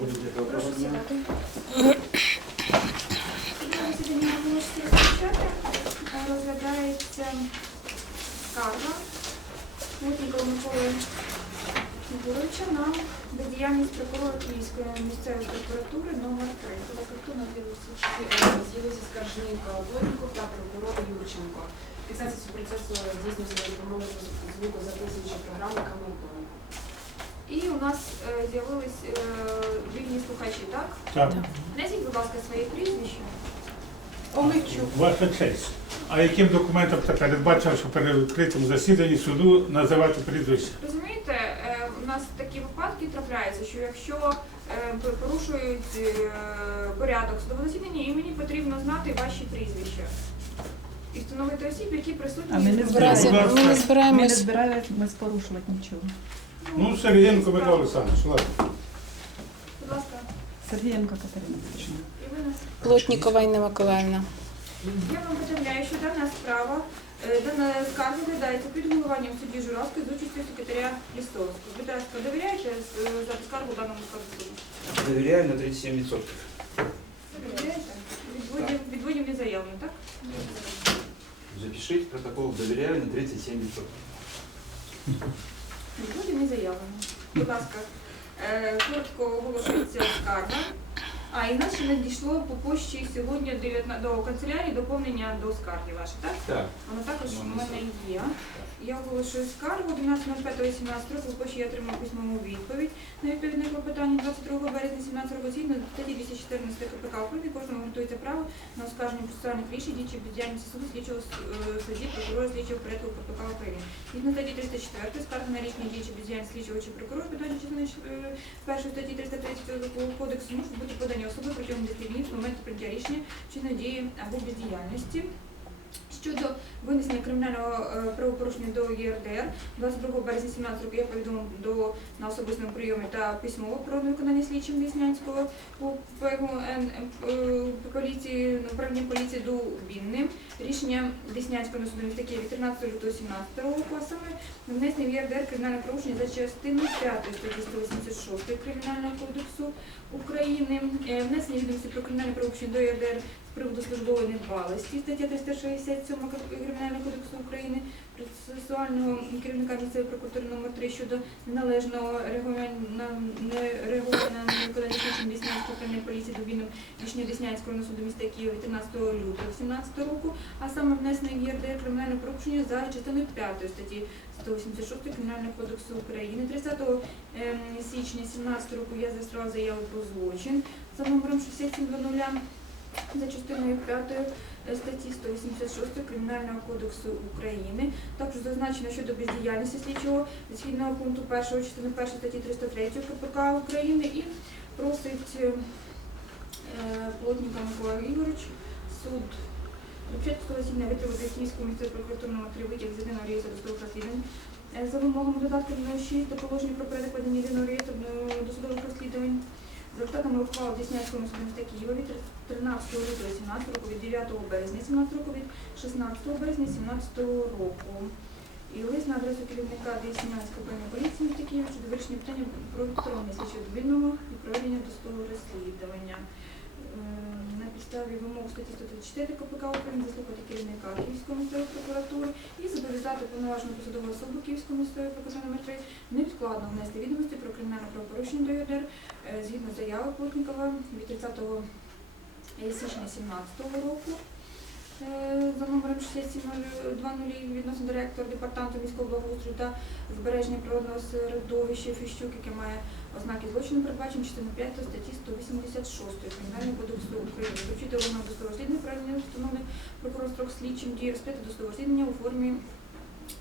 Прошу сідати. Розпочати. Розглядається скарга Мутнікова Миколи Ігоровича на бездіяльність прокурора Київської місцевої прокуратури номер 3. Будь ласка, хто З'явився скаржник Плотніков та прокурор Юрченко. Фіксація процесу здійснюється за допомогою звукозаписуючої програми Камертон. І у нас е, з'явились е, вільні слухачі, так? Так, Назвіть, будь ласка, своє прізвище. ваша честь. А яким документом це передбачено, що при відкритому засіданні суду називати прізвище? Розумієте, е, у нас такі випадки трапляються, що якщо е, порушують е, порядок судового засідання, і мені потрібно знати ваші прізвища. І встановити осіб, які присутні. А ми не збираємось. збираємось порушувати нічого. Ну, Сергієнко Микола Олександрович, ладно. Будь ласка, Сергієнко Катерина Петрівна. Плотнікова Інна Миколаївна. Я вам повідомляю, що дана справа, е, дана скарга розглядається під головуванням судді Журавської з участю секретаря Лістовського. Будь ласка, довіряєте е, за скаргу даному складу суду? Довіряю на 37%. Довіряєте? Відводів, відводів не заявлено, так? Запишіть протокол «Довіряю на 37%. Відводів не заявлено. Будь ласка, е, коротко оголошується скарга. А, інакше надійшло по пошті сьогодні 19 до канцелярії доповнення до скарги вашої, так? Так. Воно також у мене є. Я оголошую скаргу 12.05.18 року, по я отримав письмову відповідь на відповідне клопотання 22 березня 17 року згідно статті 214 КПК України кожному гарантується право на оскарження процесуальних рішень дій чи бездіяльності суду слідчого е, судді, прокурора слідчого порядку КПК України. Згідно статті 304 скарга на рішення дій чи бездіяльності слідчого чи прокурора питання частини е, першої статті 330 кодексу можуть бути подані особи протягом 10 днів з моменту прийняття рішення чи надії або бездіяльності. Щодо винесення кримінального е, правопорушення до ЄРДР 22 березня 17 року я повідомив до на особистому прийомі та письмово про невиконання слідчим Деснянського ПГН поліції управління поліції до Бінним. Рішення Деснянського суду міста Києві 13 лютого 17 року, а саме внесення в ЄРДР кримінальне правопорушення за частиною 5 статті 186 Кримінального кодексу України, Е, внесення відомості про кримінальне правопорушення до ЄРДР приводу службової недбалості, стаття 367 Кримінального кодексу України, процесуального керівника місцевої прокуратури номер 3 щодо неналежного реагування невиконання слідчим Деснянського управління поліції до Вільним рішення Деснянського суду міста Києва 13 лютого 2017 року, а саме внесення в ЄРДР кримінальне порушення за частиною 5 статті 186 Кримінального кодексу України. 30 ем, січня 2017 року я зареєструвала заяву про злочин за номером 6700 за частиною 5 статті 186 Кримінального кодексу України. Також зазначено щодо бездіяльності слідчого згідно пункту 1 частини 1 статті 303 КПК України і просить е, Плотніка Микола Ігорович суд початку засідання прокуратуру номер 3 витяг з єдиного реєстру досудових розслідувань е, за вимогами додатку номер 6 до положення про порядок єдиного реєстру е, досудових розслідувань. За результатами ухвали Деснянського суду міста Києва від 13 лютого 17 року, від 9 березня 17 року, від 16 березня 17 року. І лист на адресу керівника Деснянської управління поліції міста Києва щодо вирішення питання про відсторонення слідчого довільного і проведення досудового розслідування. Е, На підставі вимог статті 134 КПК України заслухати керівника Київської міської прокуратури і зобов'язати повноважену посадову особу Київської міської прокуратури номер 3 невідкладно внести відомості про кримінальне правопорушення до ЄРДР е, згідно заяви Плотникова від 30 січня 2017 року е, за номером 6720 відносно директора департаменту міського благоустрою та збереження природного середовища Фіщук, яке має ознаки злочину, передбачені частиною 5 статті 186 Кримінального кодексу України. Вручити органам до розслідування правильно встановлений прокурор строк слідчим дії розпити до розслідування у формі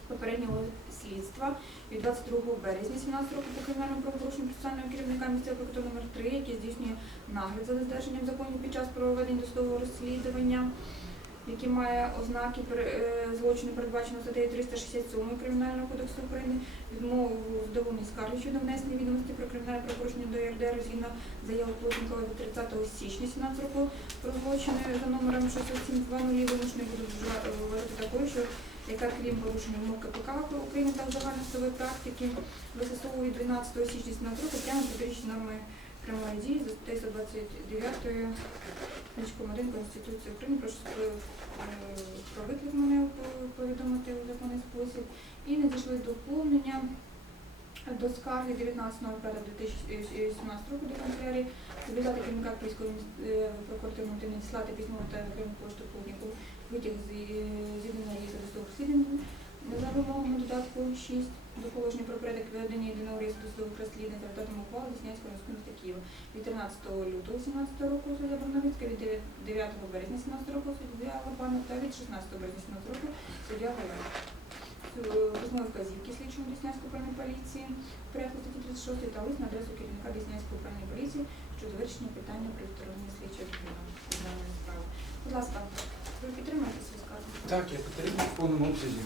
попереднього слідства від 22 березня 17 року по кримінальному правопорушенню процесуального керівника місцевої прокуратури номер 3, який здійснює нагляд за додержанням законів під час проведення досудового розслідування, який має ознаки е, злочину, передбаченого статтею 367 Кримінального кодексу України, відмову в здоволеній скарги щодо внесення відомості про кримінальне правопорушення до ЄРДР згідно заяви Плотникова від 30 січня 17 року про злочини за номером 6720 вимушений буду вважати такою, що яка крім порушення вимог КПК України та загальної практики, висосовує 12 січня 17 року прямо норми прямої дії за статтею 129 Річком 1 Конституції України. Прошу е, про виклик мене повідомити у законний спосіб. І надійшли доповнення до скарги 19.05.2017 року до канцелярії зобов'язати керівника Київської е, прокуратури надіслати письмово та електронну пошту путнику витяг з з'єднаного реєстру досудових за вимогами додатку 6 до положення про порядок ведення єдиного реєстру досудових розслідувань за результатом ухвали Деснянського міста Києва від 13 лютого 17 року суддя Барновицька, від 9 березня 17 року суддя Лобанов та від 16 березня 17 року суддя Галай. Письмові вказівки слідчому Деснянської управління поліції порядку статті 36 та лист на адресу керівника Деснянської управління поліції щодо вирішення питання про відсторонення слідчого даної справи. Будь ласка, ви підтримуєте свою скаргу? Так, я підтримую в повному обсязі.